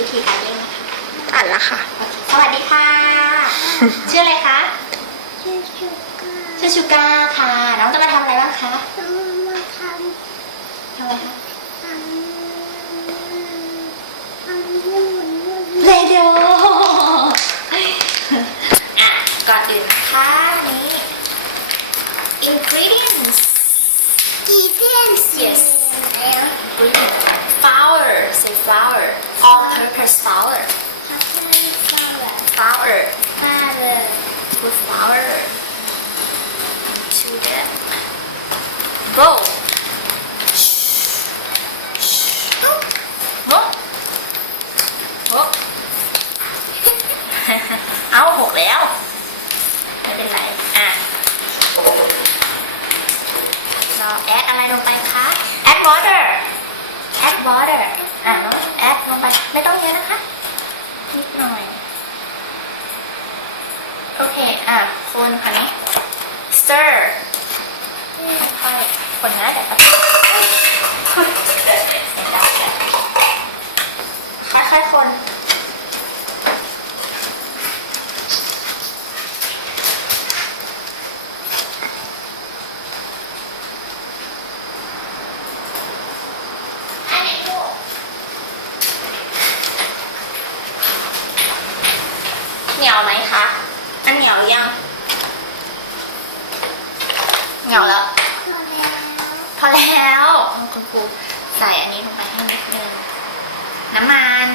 วิธีการเล่นนะคะอ่านละค่ะ โอเคสวัสดีค่ะ ชื่ออะไรคะ ชื่อชูก้าชื่อชูก้าค่ะ น้องจะมาทำอะไรบ้างคะต้องมาททำอะไรคะำทำทำที่หมุนวนเรดิโออะ ก่อนอื่นนะคะนี่ ingredients กี่เส้น Yes แล้ว ingredient flour say flour all purpose flour เขาจะไม่ใช่เหรอ flour ป้าเลย put flour into the bowl โอ้โอ้เอาหกแล้ว ไม่เป็นไร อะเราแอดอะไรลงไปคะ add water add water อะน้องแอดลงไป ไม่ต้องเยอะนะคะ นิดหน่อย โอ เค อะคนคราวนี้ stir ค่อยๆคนนะแต่ก็ค่อยๆคนอันไหนเหนียวไหมคะ อันเหนียวยัง เหงาแล้วพอแล้ว พอแล้วคุณครูใส่อันนี้ลงไปให้นิดนึงน้ำมัน